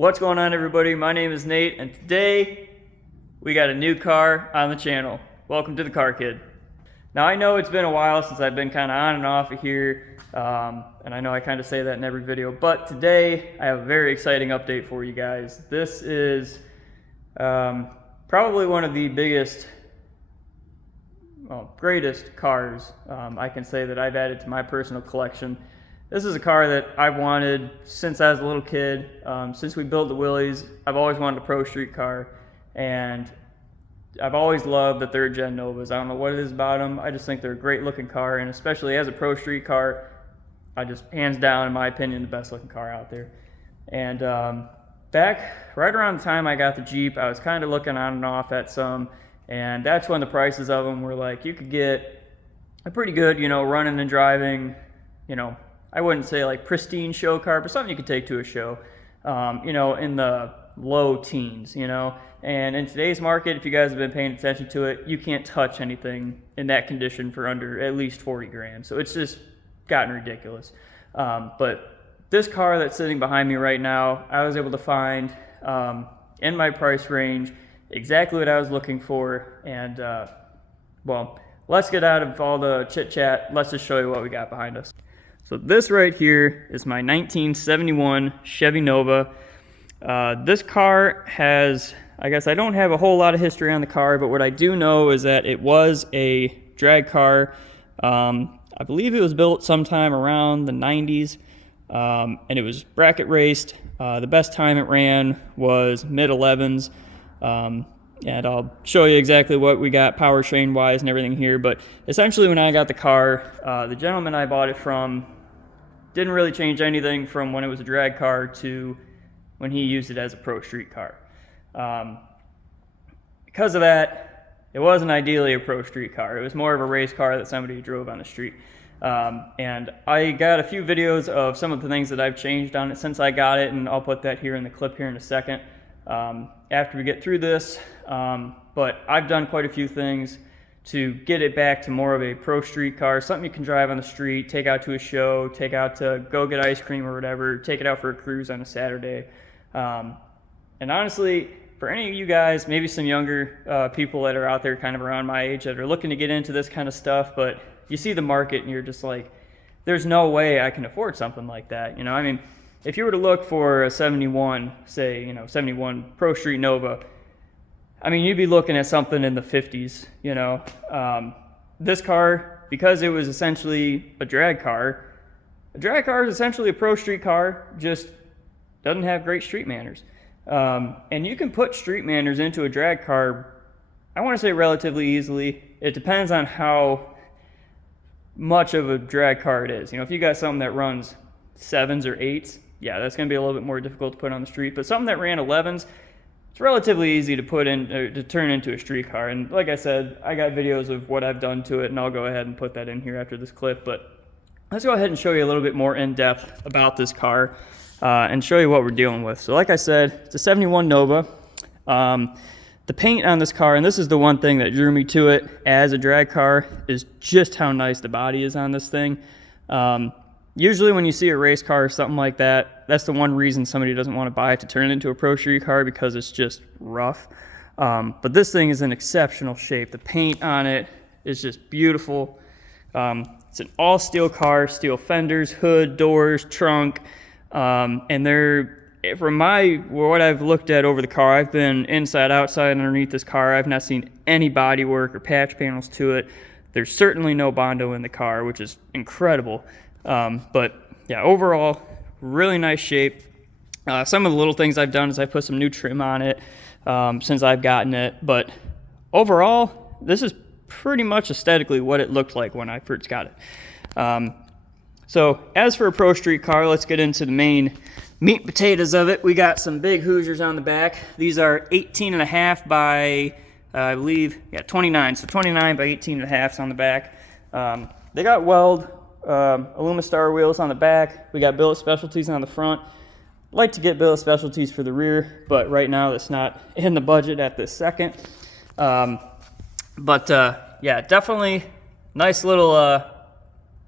What's going on, everybody? My name is Nate, and today we got a new car on the channel. Welcome to the Car Kid. Now, I know it's been a while since I've been kind of on and off of here, and I know I kind of say that in every video, but today I have a very exciting update for you guys. This is probably one of the biggest, greatest cars I can say that I've added to my personal collection. This is a car that I've wanted since I was a little kid. Since we built the Willys, I've always wanted a Pro Street car, and I've always loved the third gen Novas. I don't know what it is about them. I just think they're a great looking car, and especially as a Pro Street car, I just, hands down, in my opinion, the best looking car out there. And back right around the time I got the Jeep, I was kind of looking on and off at some, and that's when the prices of them were like, you could get a pretty good, running and driving, I wouldn't say like pristine show car, but something you could take to a show, in the low teens, And in today's market, if you guys have been paying attention to it, you can't touch anything in that condition for under at least 40 grand. So it's just gotten ridiculous. But this car that's sitting behind me right now, I was able to find in my price range exactly what I was looking for. And let's get out of all the chit chat. Let's just show you what we got behind us. So this right here is my 1971 Chevy Nova. This car has, I guess I don't have a whole lot of history on the car, but what I do know is that it was a drag car. I believe it was built sometime around the 90s, and it was bracket raced. The best time it ran was mid-11s, and I'll show you exactly what we got powertrain wise and everything here. But essentially, when I got the car, the gentleman I bought it from didn't really change anything from when it was a drag car to when he used it as a Pro Street car. Because of that, it wasn't ideally a Pro Street car. It was more of a race car that somebody drove on the street. And I got a few videos of some of the things that I've changed on it since I got it, and I'll put that here in the clip here in a second after we get through this. But I've done quite a few things to get it back to more of a Pro Street car, something you can drive on the street, take out to a show, take out to go get ice cream or whatever, take it out for a cruise on a Saturday. And honestly, for any of you guys, maybe some younger people that are out there kind of around my age that are looking to get into this kind of stuff, but you see the market and you're just like, there's no way I can afford something like that. I mean, if you were to look for a 71, say, 71 Pro Street Nova, I mean, you'd be looking at something in the 50s, This car, because it was essentially a drag car is essentially a Pro Street car, just doesn't have great street manners. And you can put street manners into a drag car, I want to say relatively easily. It depends on how much of a drag car it is. If you got something that runs 7s or 8s, yeah, that's going to be a little bit more difficult to put on the street. But something that ran 11s, it's relatively easy to put in, to turn into a street car. And like I said, I got videos of what I've done to it, and I'll go ahead and put that in here after this clip. But let's go ahead and show you a little bit more in depth about this car and show you what we're dealing with. So like I said, it's a 71 Nova. The paint on this car, and this is the one thing that drew me to it as a drag car, is just how nice the body is on this thing. Usually when you see a race car or something like that, that's the one reason somebody doesn't want to buy it, to turn it into a Pro Street car, because it's just rough. But this thing is in exceptional shape. The paint on it is just beautiful. It's an all steel car, steel fenders, hood, doors, trunk, and from what I've looked at over the car, I've been inside, outside, underneath this car. I've not seen any body work or patch panels to it. There's certainly no Bondo in the car, which is incredible. But yeah, overall, really nice shape. Some of the little things I've done is I put some new trim on it since I've gotten it. But overall, this is pretty much aesthetically what it looked like when I first got it. So as for a Pro Street car, let's get into the main meat and potatoes of it. We got some big Hoosiers on the back. These are 18.5 by, I believe, 29. So 29 by 18.5 on the back. They got Weld Alumistar wheels on the back. We got Billet Specialties on the front. Like to get Billet Specialties for the rear, but right now that's not in the budget at this second. Yeah, definitely nice little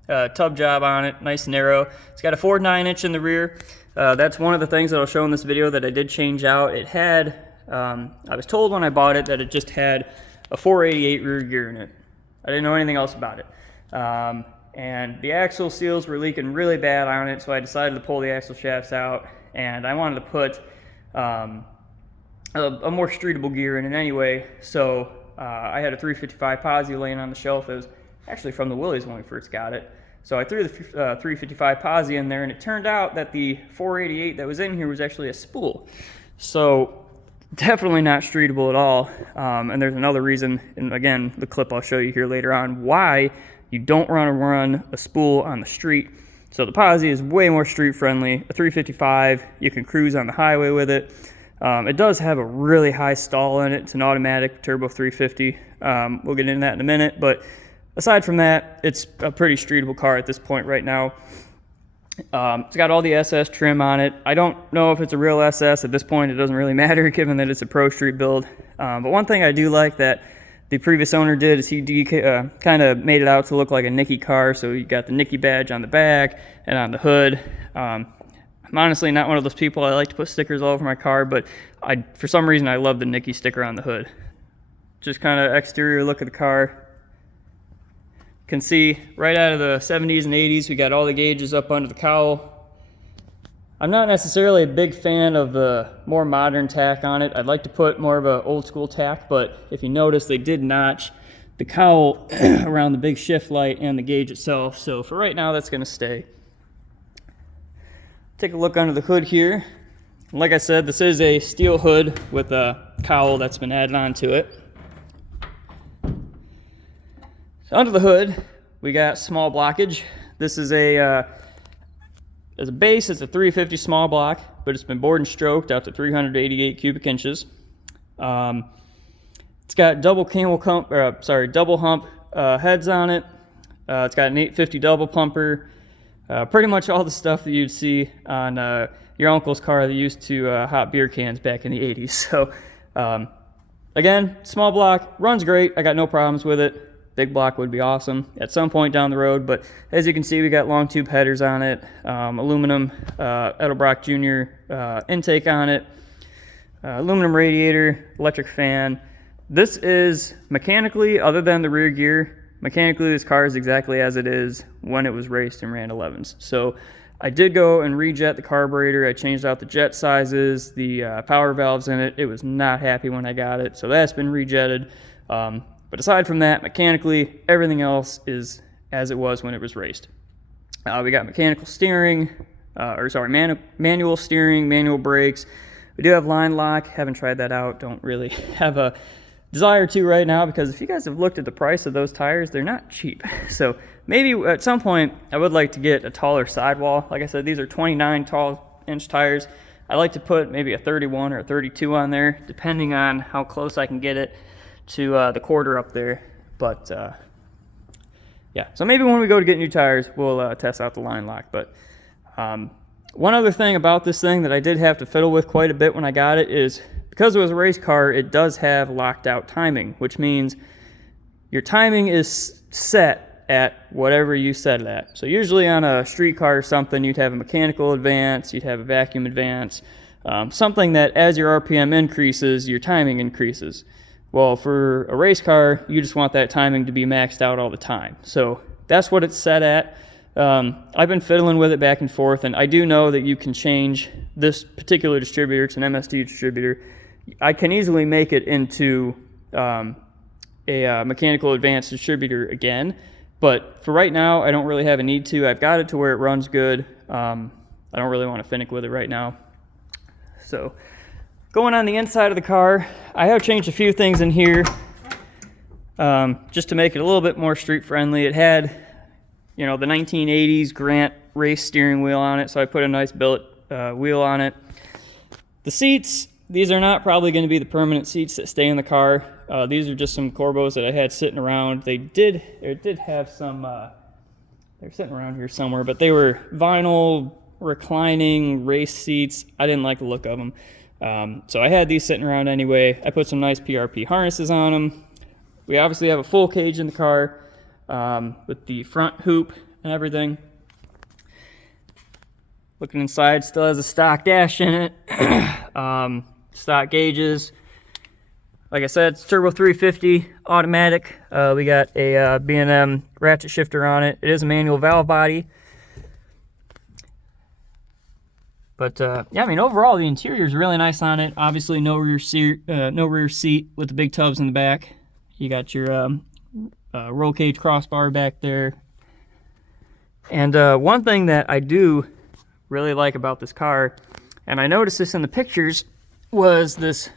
tub job on it, nice and narrow. It's got a Ford 9-inch in the rear. That's one of the things that I'll show in this video that I did change out. It had, I was told when I bought it that it just had a 488 rear gear in it. I didn't know anything else about it. And the axle seals were leaking really bad on it, so I decided to pull the axle shafts out, and I wanted to put a more streetable gear in it anyway. So I had a 355 Posi laying on the shelf. It was actually from the Willys when we first got it. So I threw the 355 Posi in there, and it turned out that the 488 that was in here was actually a spool. So definitely not streetable at all. And there's another reason, and again, the clip I'll show you here later on, why you don't want to run a spool on the street. So the Posi is way more street friendly. A 355, you can cruise on the highway with it. It does have a really high stall in it. It's an automatic turbo 350. We'll get into that in a minute, but aside from that, it's a pretty streetable car at this point right now. It's got all the SS trim on it. I don't know if it's a real SS. At this point, it doesn't really matter given that it's a Pro Street build. But one thing I do like that the previous owner did is he kind of made it out to look like a Nicky car. So you got the Nicky badge on the back and on the hood. I'm honestly not one of those people. I like to put stickers all over my car, but for some reason I love the Nicky sticker on the hood. Just kind of exterior look of the car. Can see right out of the 70s and 80s, we got all the gauges up under the cowl. I'm not necessarily a big fan of the more modern tack on it. I'd like to put more of an old school tack, but if you notice, they did notch the cowl around the big shift light and the gauge itself. So for right now, that's gonna stay. Take a look under the hood here. Like I said, this is a steel hood with a cowl that's been added onto it. Under the hood, we got small blockage. This is as a base, it's a 350 small block, but it's been bored and stroked out to 388 cubic inches. It's got double hump heads on it. It's got an 850 double pumper. Pretty much all the stuff that you'd see on your uncle's car that used to hot beer cans back in the 80s. So again, small block, runs great. I got no problems with it. Big block would be awesome at some point down the road, but as you can see, we got long tube headers on it, aluminum Edelbrock Jr. Intake on it, aluminum radiator, electric fan. This is mechanically, other than the rear gear, mechanically this car is exactly as it is when it was raced and ran 11s. So I did go and rejet the carburetor. I changed out the jet sizes, the power valves in it. It was not happy when I got it, so that's been rejetted. But aside from that, mechanically, everything else is as it was when it was raced. We got mechanical steering, manual steering, manual brakes. We do have line lock. Haven't tried that out. Don't really have a desire to right now because if you guys have looked at the price of those tires, they're not cheap. So maybe at some point, I would like to get a taller sidewall. Like I said, these are 29 inch tires. I like to put maybe a 31 or a 32 on there, depending on how close I can get it to the quarter up there. But yeah, so maybe when we go to get new tires, we'll test out the line lock. But one other thing about this thing that I did have to fiddle with quite a bit when I got it is because it was a race car, it does have locked out timing, which means your timing is set at whatever you set it at. So usually on a street car or something, you'd have a mechanical advance, you'd have a vacuum advance, something that as your RPM increases, your timing increases. Well, for a race car, you just want that timing to be maxed out all the time. So that's what it's set at. I've been fiddling with it back and forth, and I do know that you can change this particular distributor. It's an MSD distributor. I can easily make it into a mechanical advanced distributor again, but for right now, I don't really have a need to. I've got it to where it runs good. I don't really want to finick with it right now. So going on the inside of the car, I have changed a few things in here just to make it a little bit more street friendly. It had, you know, the 1980s Grant race steering wheel on it, so I put a nice billet wheel on it. The seats, these are not probably going to be the permanent seats that stay in the car. These are just some Corbos that I had sitting around. They did have some, they're sitting around here somewhere, but they were vinyl reclining race seats. I didn't like the look of them. So I had these sitting around anyway. I put some nice PRP harnesses on them. We obviously have a full cage in the car with the front hoop and everything. Looking inside, still has a stock dash in it. Stock gauges. Like I said, it's turbo 350 automatic. We got a B&M ratchet shifter on it. It is a manual valve body. But yeah, I mean, overall the interior is really nice on it. Obviously, no rear seat with the big tubs in the back. You got your roll cage crossbar back there. And one thing that I do really like about this car, and I noticed this in the pictures, was this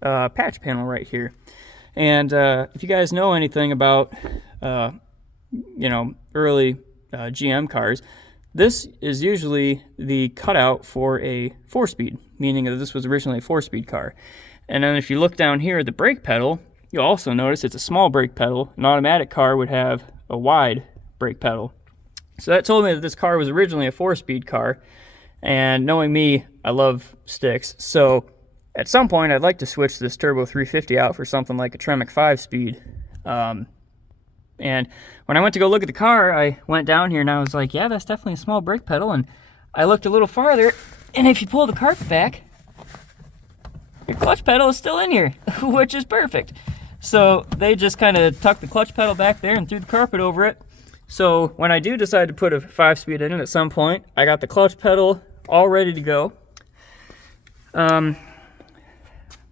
patch panel right here. And if you guys know anything about you know, early GM cars, this is usually the cutout for a 4-speed, meaning that this was originally a 4-speed car. And then if you look down here at the brake pedal, you'll also notice it's a small brake pedal. An automatic car would have a wide brake pedal. So that told me that this car was originally a 4-speed car. And knowing me, I love sticks. So at some point, I'd like to switch this Turbo 350 out for something like a Tremec 5-speed. And when I went to go look at the car, I went down here and I was like, yeah, that's definitely a small brake pedal. And I looked a little farther, and if you pull the carpet back, your clutch pedal is still in here, which is perfect. So they just kind of tucked the clutch pedal back there and threw the carpet over it. So when I do decide to put a 5-speed in it at some point, I got the clutch pedal all ready to go. But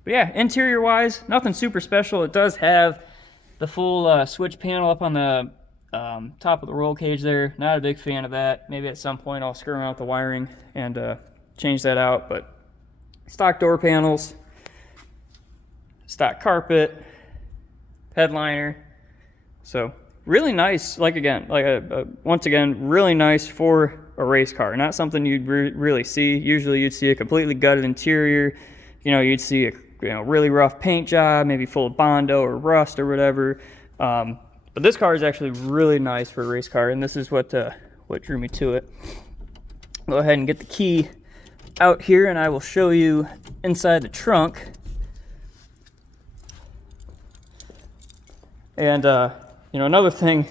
yeah, interior wise, nothing super special. It does have the full switch panel up on the top of the roll cage there. Not a big fan of that. Maybe at some point I'll screw around with the wiring and change that out. But stock door panels, stock carpet, headliner. So really nice. Like again, once again, really nice for a race car. Not something you'd really see. Usually you'd see a completely gutted interior. You know, you'd see a really rough paint job, maybe full of Bondo or rust or whatever. But this car is actually really nice for a race car, and this is what drew me to it. Go ahead and get the key out here, and I will show you inside the trunk. And you know, another thing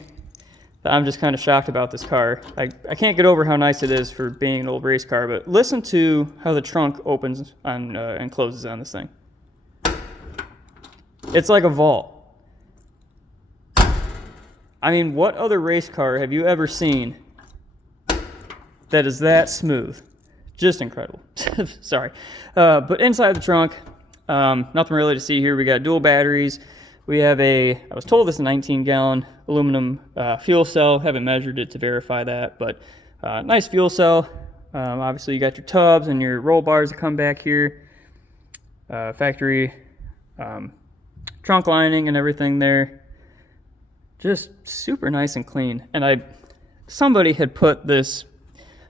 that I'm just kind of shocked about this car, I can't get over how nice it is for being an old race car, but listen to how the trunk opens on and closes on this thing. It's like a vault. I mean, what other race car have you ever seen that is that smooth? Just incredible. Sorry. But inside the trunk, nothing really to see here. We got dual batteries. We have I was told this is a 19-gallon aluminum fuel cell. Haven't measured it to verify that, but nice fuel cell. Obviously, you got your tubs and your roll bars that come back here. Factory trunk lining and everything there. Just super nice and clean. And somebody had put this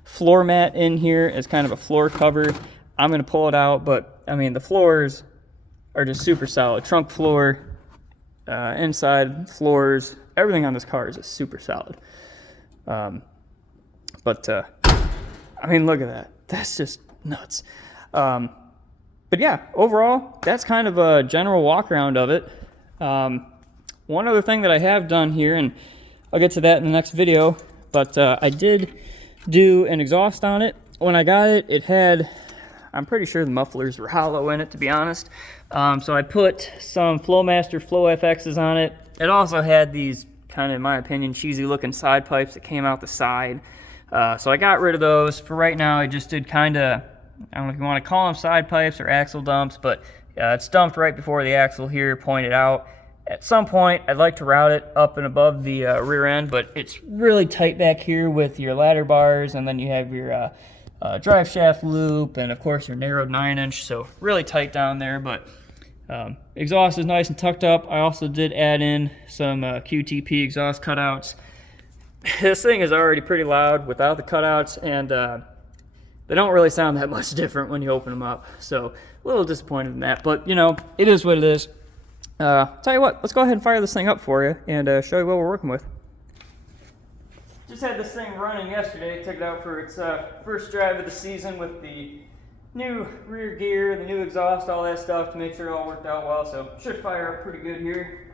floor mat in here as kind of a floor cover. I'm going to pull it out, but I mean, the floors are just super solid. Trunk floor, inside floors, everything on this car is just super solid. I mean, look at that. That's just nuts. But yeah, overall, that's kind of a general walk around of it. One other thing that I have done here, and I'll get to that in the next video, but I did do an exhaust on it. When I got it, it had, I'm pretty sure the mufflers were hollow in it, to be honest. So I put some Flowmaster Flow FXs on it. It also had these kind of, in my opinion, cheesy looking side pipes that came out the side. So I got rid of those. For right now, I just did kind of, I don't know if you want to call them side pipes or axle dumps, but it's dumped right before the axle here, pointed out. At some point, I'd like to route it up and above the rear end, but it's really tight back here with your ladder bars, and then you have your drive shaft loop, and of course your narrowed 9-inch, so really tight down there, but exhaust is nice and tucked up. I also did add in some QTP exhaust cutouts. This thing is already pretty loud without the cutouts, and they don't really sound that much different when you open them up, so a little disappointed in that, but you know, it is what it is. Tell you what, let's go ahead and fire this thing up for you and show you what we're working with. Just had this thing running yesterday, took it out for its first drive of the season with the new rear gear, the new exhaust, all that stuff to make sure it all worked out well, so should fire up pretty good here.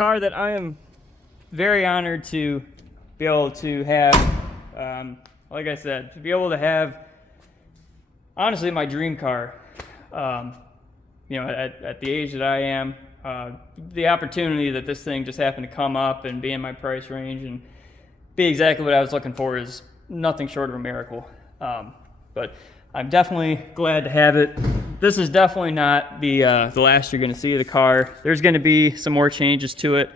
car that I am very honored to be able to have. Like I said, to be able to have, honestly, my dream car. You know, at the age that I am, the opportunity that this thing just happened to come up and be in my price range and be exactly what I was looking for is nothing short of a miracle. But I'm definitely glad to have it. This is definitely not the last you're going to see of the car. There's going to be some more changes to it.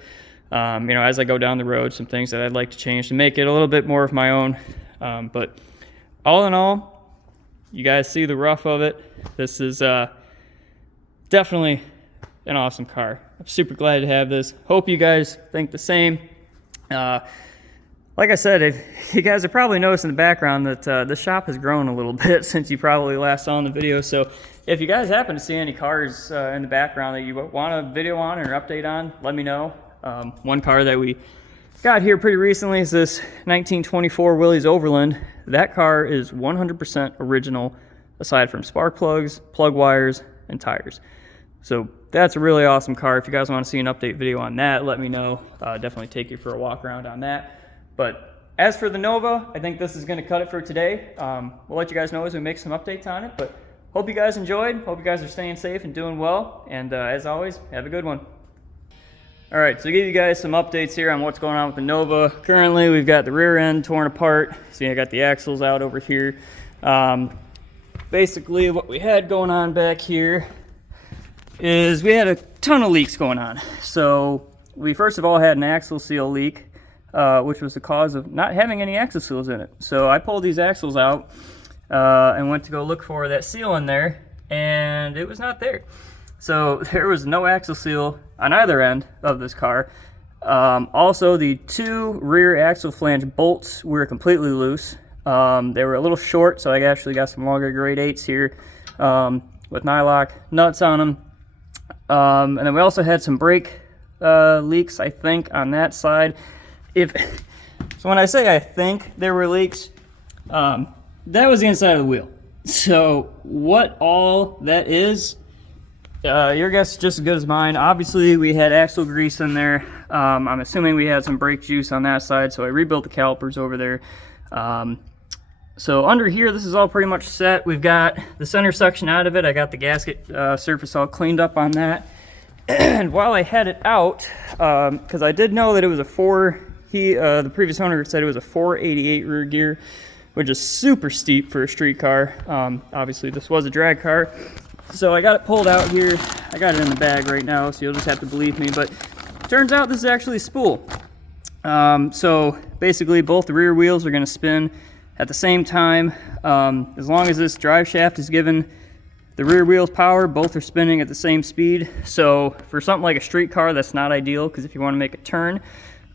You know, as I go down the road, some things that I'd like to change to make it a little bit more of my own. But all in all, you guys see the rough of it. This is definitely an awesome car. I'm super glad to have this. Hope you guys think the same. Like I said, if you guys have probably noticed in the background that the shop has grown a little bit since you probably last saw in the video. So if you guys happen to see any cars in the background that you want a video on or update on, let me know. One car that we got here pretty recently is this 1924 Willys Overland. That car is 100% original, aside from spark plugs, plug wires, and tires. So that's a really awesome car. If you guys want to see an update video on that, let me know. Definitely take you for a walk around on that. But as for the Nova, I think this is going to cut it for today. We'll let you guys know as we make some updates on it. But hope you guys enjoyed. Hope you guys are staying safe and doing well. And as always, have a good one. All right, so to give you guys some updates here on what's going on with the Nova. Currently, we've got the rear end torn apart. See, I got the axles out over here. Basically, what we had going on back here is we had a ton of leaks going on. So we first of all had an axle seal leak, which was the cause of not having any axle seals in it. So I pulled these axles out and went to go look for that seal in there, and it was not there. So there was no axle seal on either end of this car. Also, the two rear axle flange bolts were completely loose. They were a little short, so I actually got some longer grade 8s here with nylock nuts on them. And then we also had some brake leaks, I think, on that side. So when I say I think there were leaks, that was the inside of the wheel. So what all that is, your guess is just as good as mine. Obviously, we had axle grease in there. I'm assuming we had some brake juice on that side, so I rebuilt the calipers over there. So under here, this is all pretty much set. We've got the center section out of it. I got the gasket surface all cleaned up on that. And while I had it out, because I did know that it was a the previous owner said it was a 488 rear gear, which is super steep for a street car. Obviously, this was a drag car. So I got it pulled out here. I got it in the bag right now, so you'll just have to believe me. But turns out this is actually a spool. So basically, both the rear wheels are going to spin at the same time. As long as this drive shaft is given the rear wheels power, both are spinning at the same speed. So for something like a street car, that's not ideal, because if you want to make a turn,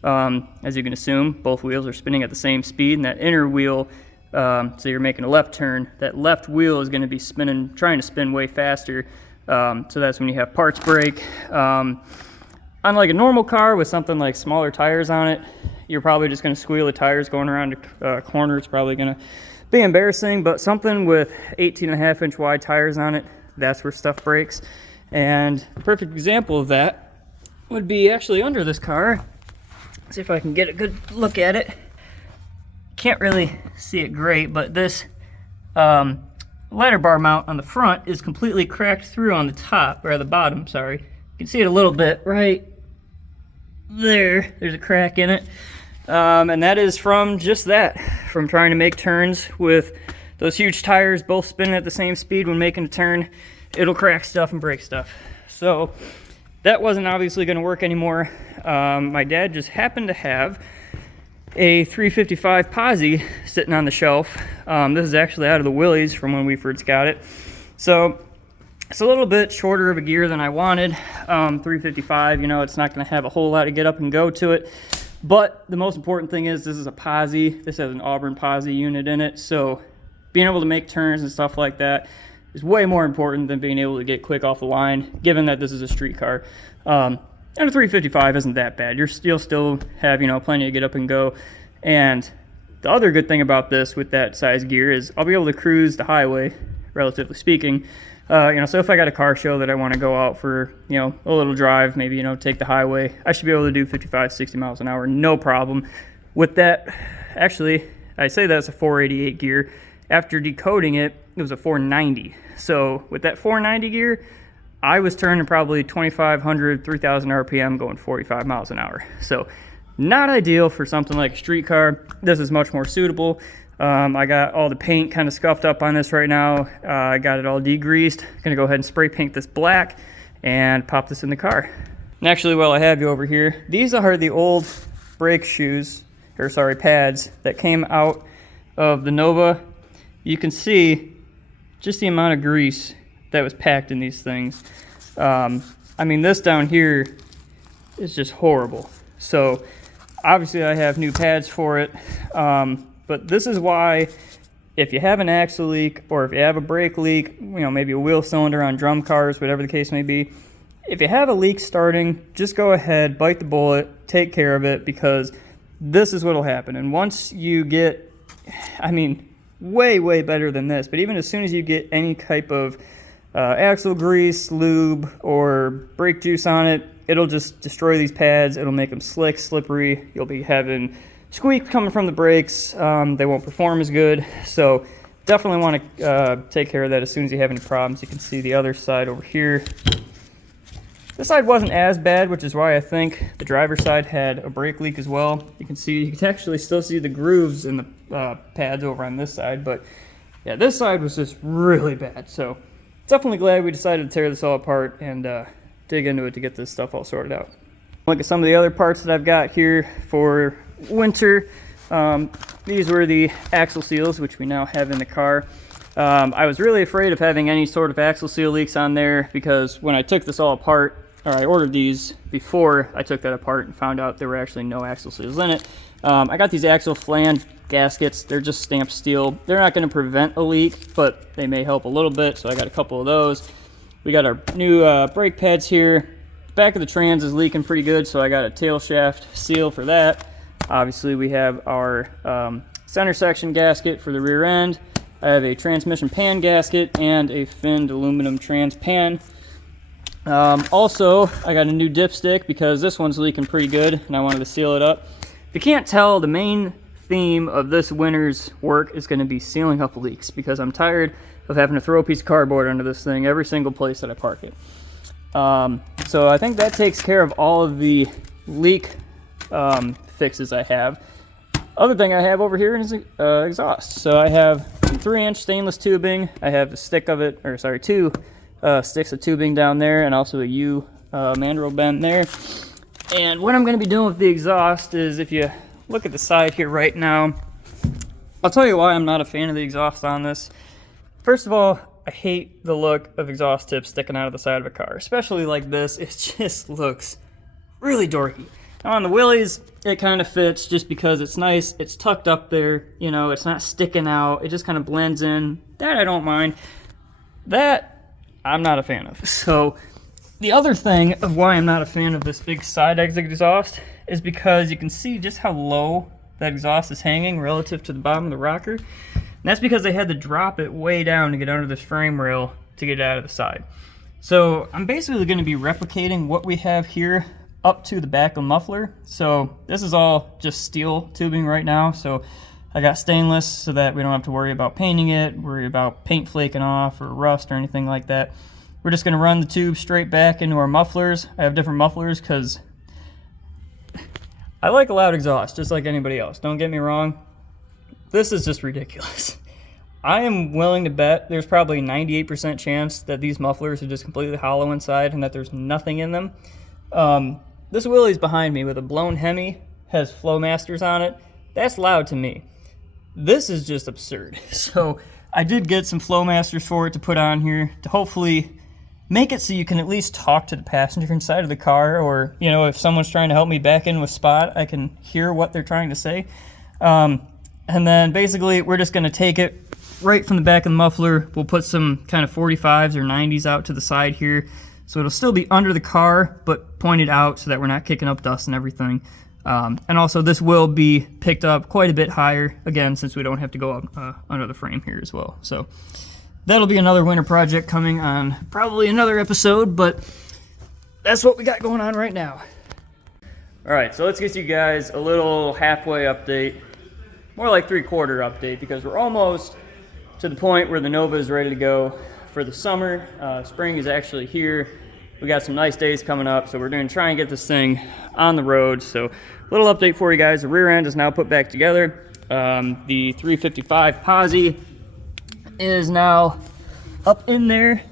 as you can assume, both wheels are spinning at the same speed, and that inner wheel, so you're making a left turn, that left wheel is going to be spinning, trying to spin way faster. So that's when you have parts break. Unlike a normal car with something like smaller tires on it, you're probably just going to squeal the tires going around a corner. It's probably going to be embarrassing, but something with 18.5-inch wide tires on it, that's where stuff breaks. And the perfect example of that would be actually under this car. Let's see if I can get a good look at it. Can't really see it great, but this ladder bar mount on the front is completely cracked through on the top, or the bottom, sorry. You can see it a little bit right there. There's a crack in it. And that is from just that, from trying to make turns with those huge tires both spinning at the same speed when making a turn. It'll crack stuff and break stuff. So that wasn't obviously going to work anymore. My dad just happened to have a 355 Posi sitting on the shelf. This is actually out of the Willys from when we first got it. So it's a little bit shorter of a gear than I wanted. 355, you know, it's not going to have a whole lot of get up and go to it. But the most important thing is this is a Posi. This has an Auburn Posi unit in it. So being able to make turns and stuff like that is way more important than being able to get quick off the line, given that this is a street car. And a 355 isn't that bad. You'll still have, you know, plenty of get up and go. And the other good thing about this with that size gear is I'll be able to cruise the highway relatively speaking. So if I got a car show that I want to go out for, a little drive, maybe, take the highway, I should be able to do 55, 60 miles an hour, no problem. With that, actually, I say that's a 488 gear. After decoding it, it was a 490. So with that 490 gear, I was turning probably 2,500, 3,000 RPM going 45 miles an hour. So not ideal for something like a street car. This is much more suitable. I got all the paint kind of scuffed up on this right now. I got it all degreased. Gonna go ahead and spray paint this black and pop this in the car. And actually, while I have you over here, these are the old brake shoes, pads that came out of the Nova. You can see just the amount of grease that was packed in these things. This down here is just horrible. So obviously I have new pads for it. But this is why, if you have an axle leak or if you have a brake leak, maybe a wheel cylinder on drum cars, whatever the case may be, if you have a leak starting, just go ahead, bite the bullet, take care of it, because this is what will happen. And once you get, way, way better than this, but even as soon as you get any type of axle grease, lube, or brake juice on it, it'll just destroy these pads. It'll make them slick, slippery. You'll be having squeak coming from the brakes. They won't perform as good. So definitely want to take care of that as soon as you have any problems. You can see the other side over here. This side wasn't as bad, which is why I think the driver's side had a brake leak as well. You can actually still see the grooves in the pads over on this side, but yeah, this side was just really bad. So definitely glad we decided to tear this all apart and dig into it to get this stuff all sorted out. Look at some of the other parts that I've got here for winter. These were the axle seals, which we now have in the car. I was really afraid of having any sort of axle seal leaks on there, because when I took this all apart, or I ordered these before I took that apart and found out there were actually no axle seals in it. I got these axle flange gaskets. They're just stamped steel. They're not going to prevent a leak, but they may help a little bit, so I got a couple of those. We got our new brake pads here. Back of the trans is leaking pretty good, so I got a tail shaft seal for that. Obviously, we have our center section gasket for the rear end. I have a transmission pan gasket and a finned aluminum trans pan. Also, I got a new dipstick because this one's leaking pretty good and I wanted to seal it up. If you can't tell, the main theme of this winter's work is going to be sealing up leaks, because I'm tired of having to throw a piece of cardboard under this thing every single place that I park it. So I think that takes care of all of the leak fixes I have. Other thing I have over here is exhaust. So I have some 3-inch stainless tubing. I have a stick of it, two sticks of tubing down there, and also a U mandrel bend there. And what I'm going to be doing with the exhaust is, if you look at the side here right now, I'll tell you why I'm not a fan of the exhaust on this. First of all, I hate the look of exhaust tips sticking out of the side of a car, especially like this. It just looks really dorky. Now on the Willys, it kind of fits just because it's nice. It's tucked up there, it's not sticking out. It just kind of blends in. That I don't mind. That I'm not a fan of. So the other thing of why I'm not a fan of this big side exit exhaust is because you can see just how low that exhaust is hanging relative to the bottom of the rocker. And that's because they had to drop it way down to get under this frame rail to get it out of the side. So I'm basically going to be replicating what we have here up to the back of the muffler. So this is all just steel tubing right now. So I got stainless so that we don't have to worry about painting it, worry about paint flaking off or rust or anything like that. We're just going to run the tube straight back into our mufflers. I have different mufflers because I like a loud exhaust just like anybody else. Don't get me wrong. This is just ridiculous. I am willing to bet there's probably a 98% chance that these mufflers are just completely hollow inside and that there's nothing in them. This Willys behind me with a blown Hemi has Flowmasters on it. That's loud to me. This is just absurd. So I did get some Flowmasters for it to put on here to hopefully make it so you can at least talk to the passenger inside of the car, or if someone's trying to help me back in with Spot, I can hear what they're trying to say. And then basically we're just going to take it right from the back of the muffler. We'll put some kind of 45s or 90s out to the side here, so it'll still be under the car but pointed out so that we're not kicking up dust and everything. And also this will be picked up quite a bit higher, again, since we don't have to go up under the frame here as well. So that'll be another winter project coming on probably another episode, but that's what we got going on right now. All right, so let's get you guys a little halfway update, more like 3/4 update, because we're almost to the point where the Nova is ready to go for the summer. Spring is actually here. We got some nice days coming up, so we're going to try and get this thing on the road. So little update for you guys. The rear end is now put back together. The 355 Posi is now up in there.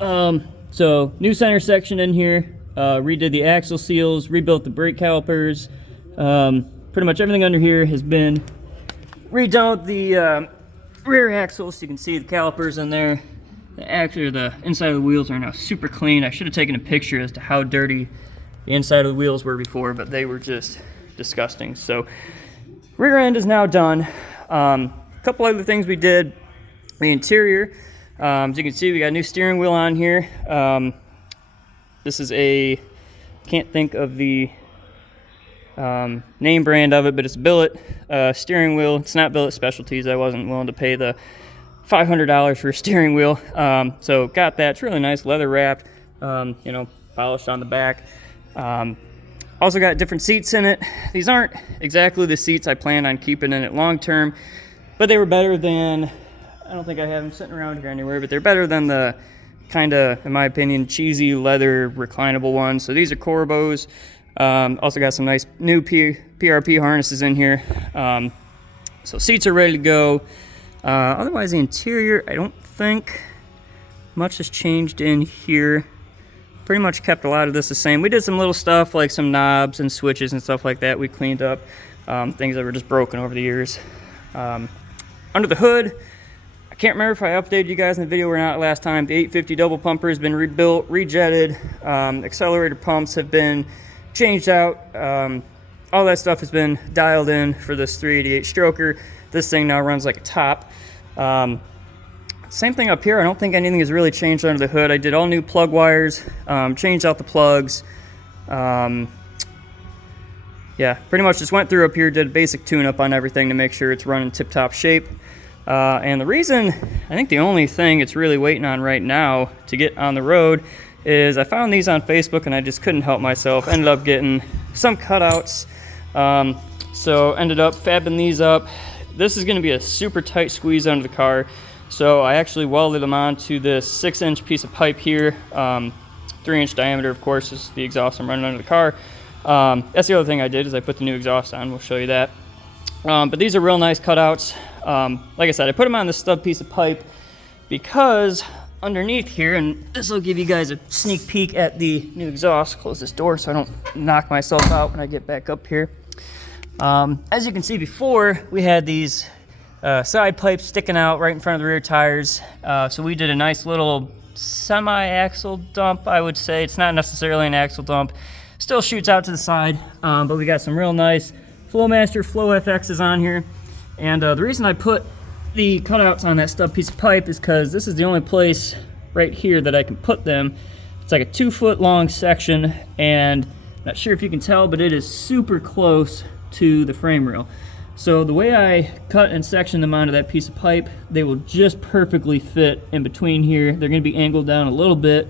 So new center section in here. Redid the axle seals, rebuilt the brake calipers. Pretty much everything under here has been redone with the rear axle, so you can see the calipers in there. The inside of the wheels are now super clean. I should have taken a picture as to how dirty the inside of the wheels were before, but they were just disgusting. So rear end is now done. A couple other things we did. The interior, as you can see, we got a new steering wheel on here. This is can't think of the name brand of it, but it's Billet steering wheel. It's not Billet Specialties. I wasn't willing to pay the $500 for a steering wheel. So got that. It's really nice, leather wrapped, polished on the back. Also got different seats in it. These aren't exactly the seats I plan on keeping in it long term, but they were better than, I don't think I have them sitting around here anywhere, but they're better than the kind of, in my opinion, cheesy leather reclinable ones. So these are Corbos. Also got some nice new PRP harnesses in here. So seats are ready to go. Otherwise, the interior, I don't think much has changed in here. Pretty much kept a lot of this the same. We did some little stuff like some knobs and switches and stuff like that. We cleaned up things that were just broken over the years. Under the hood, I can't remember if I updated you guys in the video or not last time. The 850 double pumper has been rebuilt, rejetted. Accelerator pumps have been changed out. All that stuff has been dialed in for this 388 stroker. This thing now runs like a top. Same thing up here. I don't think anything has really changed under the hood. I did all new plug wires, changed out the plugs. Yeah, pretty much just went through up here, did a basic tune-up on everything to make sure it's running tip-top shape. And the reason, I think the only thing it's really waiting on right now to get on the road is I found these on Facebook and I just couldn't help myself. Ended up getting some cutouts. So ended up fabbing these up. This is going to be a super tight squeeze under the car. So I actually welded them onto this 6-inch piece of pipe here. 3-inch diameter, of course, is the exhaust I'm running under the car. That's the other thing I did is I put the new exhaust on. We'll show you that. But these are real nice cutouts. Like I said, I put them on this stub piece of pipe because underneath here, and this will give you guys a sneak peek at the new exhaust. Close this door so I don't knock myself out when I get back up here. As you can see before, we had these side pipes sticking out right in front of the rear tires. So we did a nice little semi-axle dump, I would say. It's not necessarily an axle dump. Still shoots out to the side, but we got some real nice Flowmaster Flow FXs on here. And the reason I put the cutouts on that stub piece of pipe is because this is the only place right here that I can put them. It's like a 2-foot long section, and not sure if you can tell, but it is super close to the frame rail. So the way I cut and section them onto that piece of pipe, they will just perfectly fit in between here. They're going to be angled down a little bit.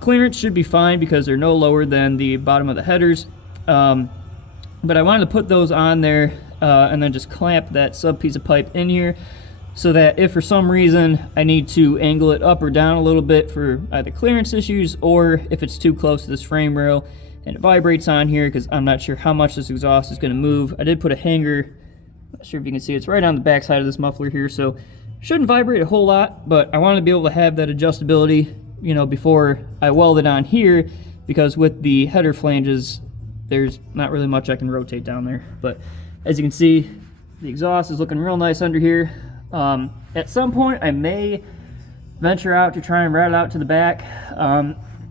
Clearance should be fine because they're no lower than the bottom of the headers. But I wanted to put those on there and then just clamp that sub piece of pipe in here so that if for some reason I need to angle it up or down a little bit for either clearance issues or if it's too close to this frame rail and it vibrates on here because I'm not sure how much this exhaust is going to move. I did put a hanger, not sure if you can see, it's right on the back side of this muffler here, so shouldn't vibrate a whole lot, but I want to be able to have that adjustability, before I weld it on here, because with the header flanges, there's not really much I can rotate down there. But as you can see, the exhaust is looking real nice under here. At some point, I may venture out to try and route it out to the back.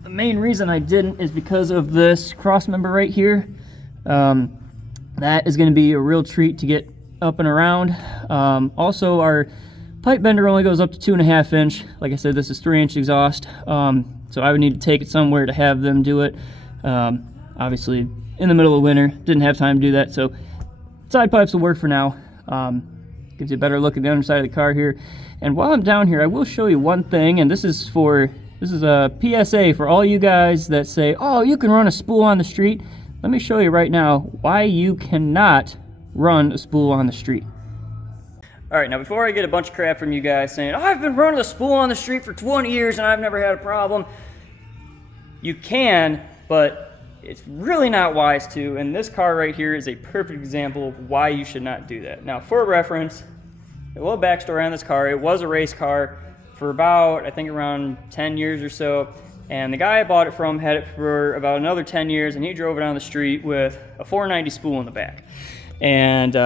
The main reason I didn't is because of this cross member right here. That is going to be a real treat to get up and around. Also, our pipe bender only goes up to 2.5 inch. Like I said, this is 3-inch exhaust. So I would need to take it somewhere to have them do it. Obviously, in the middle of winter, didn't have time to do that. So side pipes will work for now. Gives you a better look at the underside of the car here. And while I'm down here, I will show you one thing, and this is a PSA for all you guys that say, oh, you can run a spool on the street. Let me show you right now why you cannot run a spool on the street. All right, now before I get a bunch of crap from you guys saying, oh, I've been running a spool on the street for 20 years and I've never had a problem. You can, but it's really not wise to, and this car right here is a perfect example of why you should not do that. Now, for reference, a little backstory on this car. It was a race car for about, I think, around 10 years or so, and the guy I bought it from had it for about another 10 years, and he drove it down the street with a 490 spool in the back. And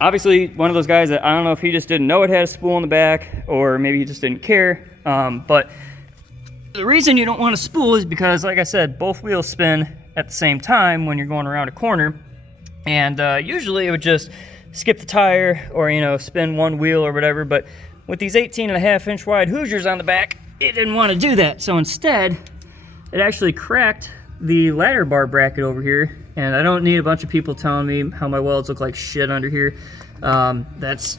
obviously, one of those guys that I don't know if he just didn't know it had a spool in the back, or maybe he just didn't care, but the reason you don't want a spool is because, like I said, both wheels spin at the same time when you're going around a corner, and usually it would just skip the tire or, you know, spin one wheel or whatever, but with these 18.5-inch wide Hoosiers on the back, it didn't want to do that. So instead, it actually cracked the ladder bar bracket over here, and I don't need a bunch of people telling me how my welds look like shit under here. That's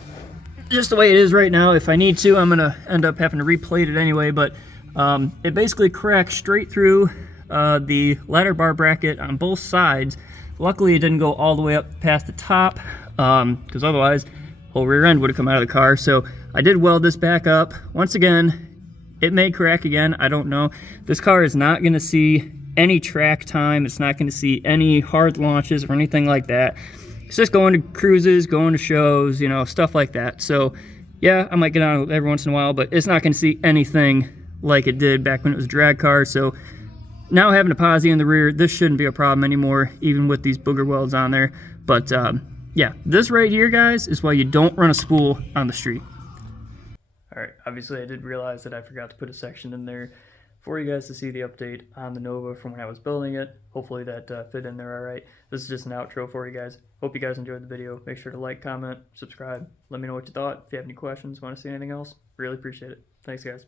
just the way it is right now. If I need to, I'm gonna end up having to replate it anyway, but it basically cracked straight through the ladder bar bracket on both sides. Luckily, it didn't go all the way up past the top, because otherwise, whole rear end would have come out of the car. So I did weld this back up. Once again, it may crack again, I don't know. This car is not gonna see any track time. It's not gonna see any hard launches or anything like that. It's just going to cruises, going to shows, you know, stuff like that. So yeah, I might get on it every once in a while, but it's not gonna see anything like it did back when it was a drag car. So now having a posi in the rear, this shouldn't be a problem anymore, even with these booger welds on there. But yeah, this right here, guys, is why you don't run a spool on the street. All right, obviously I did realize that I forgot to put a section in there for you guys to see the update on the Nova from when I was building it. Hopefully that fit in there all right. This is just an outro for you guys. Hope you guys enjoyed the video. Make sure to like, comment, subscribe. Let me know what you thought. If you have any questions, want to see anything else, really appreciate it. Thanks, guys.